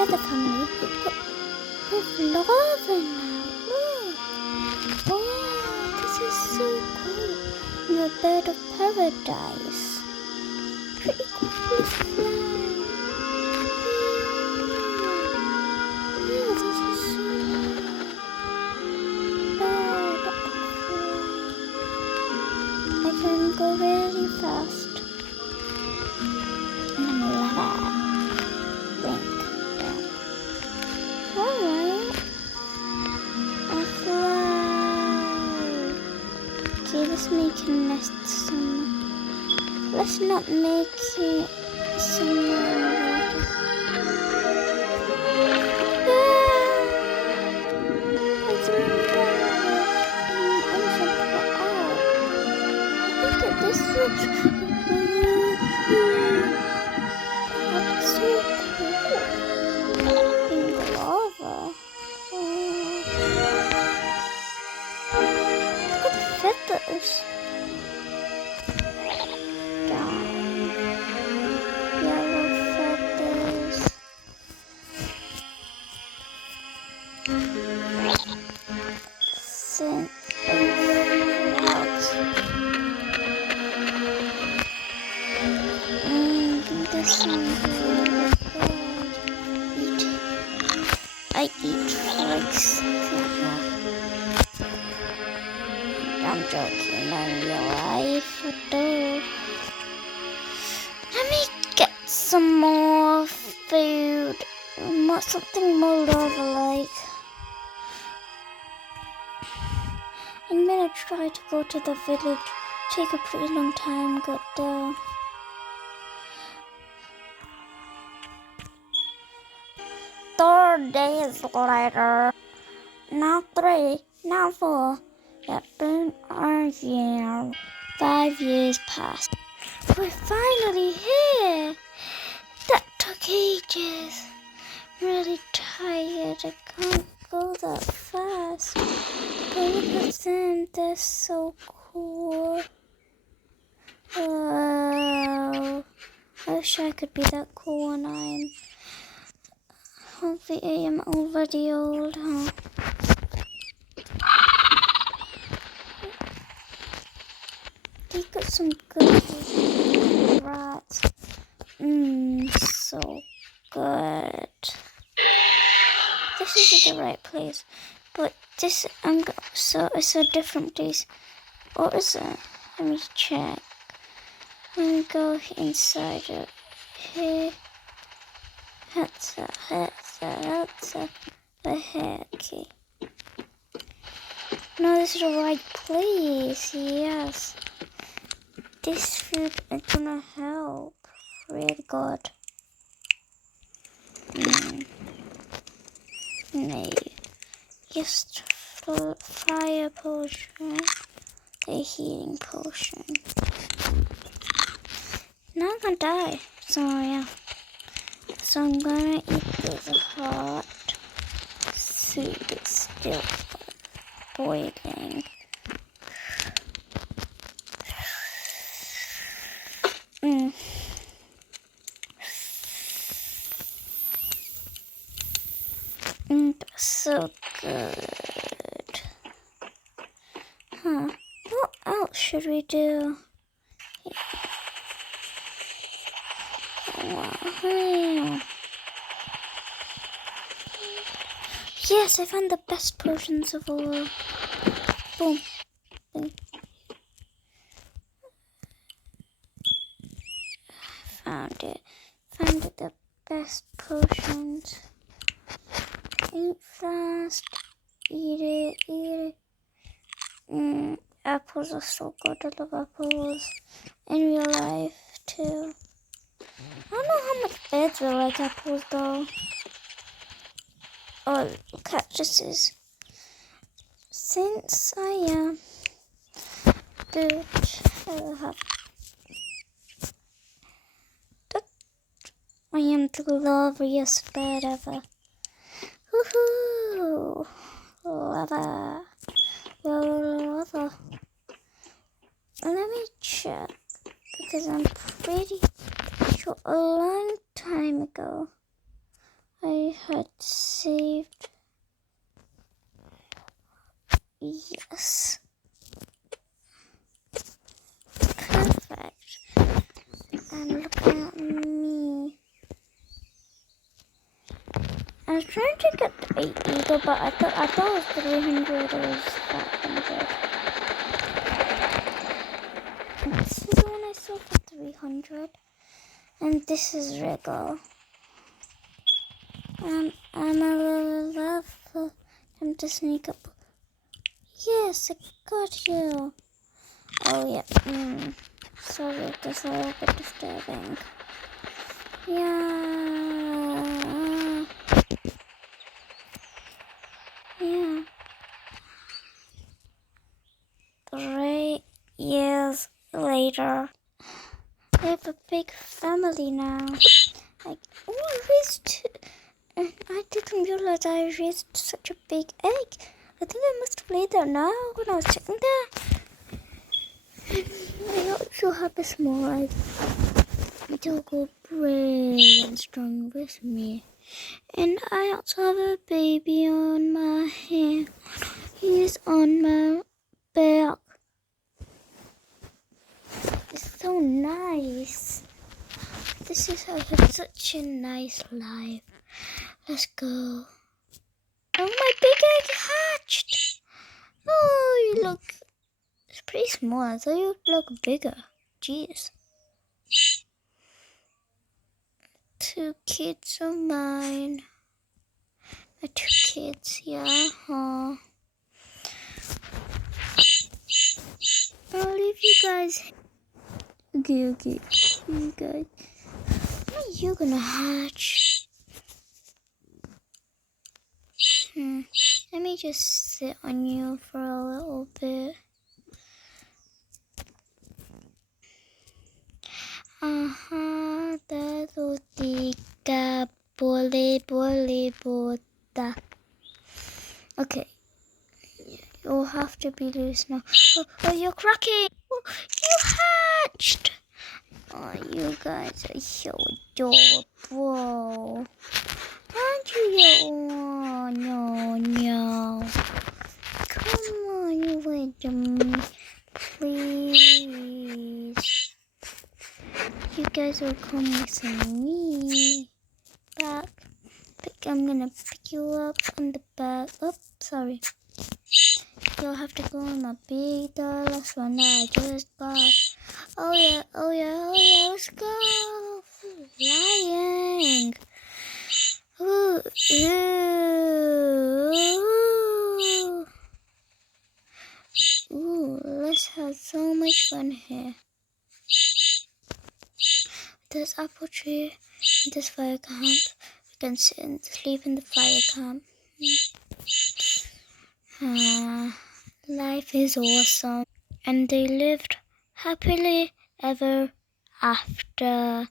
feather family, but with lava now. Look. Oh, this is so cool. You're a bird of paradise. Pretty cool fly. Yeah, this is so bird of fly. I can go really fast. And lava. Blink down. Alright. I fly. Okay, let's make a nest somewhere. Let's not make it somewhere water. It's in the water. I'm jumping out. I think that this looks that's so cool. In the lava. Look at the feathers. I eat frogs. I'm joking, in real life. Let me get some more food. Something more lava-like. I'm gonna try to go to the village. Take a pretty long time, got there. 3 days later. Now 3, now 4. It's been a year. 5 years passed. We're finally here. That took ages. I'm really tired. I can't go that fast. But look at them. They're so cool. Wow. I wish I could be that cool when I'm... Hopefully I am already old, huh? They got some good rats. So good. This isn't the right place. But this, so it's a different place. Or is it? Let me check. Let me go inside of here. That's a okay. No, this is the right place. Yes. This food is gonna help. Really good. No. Just fire potion. A healing potion. Now I'm gonna die. So yeah. So I'm gonna eat this hot soup. It's still boiling. That's so good. Huh. What else should we do? Wow. Yes, I found the best potions of all. Boom. Boom. Found it. Found it, the best potions. Eat fast. Eat it. Apples are so good. I love apples. In real life, too. I don't know how much birds will like apples, though. Or cactuses. Since I am good, I will have that. I am the loveliest bird ever. Woohoo! Lava. Lava. Let me check, because I'm pretty sure a long time ago I we had saved. Yes. Perfect. And look at me. I was trying to get the 8 eagle, but I thought it was 300 or 500. This is the one I saw for 300. And this is Wriggle. I'm a little love him to sneak up. Yes, I got you. Oh yeah. Sorry, that's a little bit disturbing. Yeah. Yeah. 3 years later. I have a big family now. Like, oh, I raised 2. And I didn't realize I raised such a big egg. I think I must have laid that now when I was sitting there. I also have a small egg. It'll go brave and strong with me. And I also have a baby on my hand. He's on my back. It's so nice. This is how I have such a nice life. Let's go. Oh, my big egg hatched. Oh, you look... It's pretty small. I thought you'd look bigger. Jeez. 2 kids of mine. My 2 kids, yeah. I'll leave you guys. Okay. You guys. When are you gonna hatch? Let me just sit on you for a little bit. Darutika boleh bota. Okay. You'll have to be loose now. Oh, you're cracking! Oh, you hatched! Oh, you guys are so adorable. Aren't you? Oh, no. Come on, you wait a minute, please. You guys will come with me back. I'm gonna pick you up on the back. Oh, sorry. You'll have to go on my big last one that I just got. Oh yeah, let's go. Flying. Ooh. Ooh, let's have so much fun here. This apple tree, this fire camp. We can sit and sleep in the fire camp. Life is awesome. And they lived happily ever after.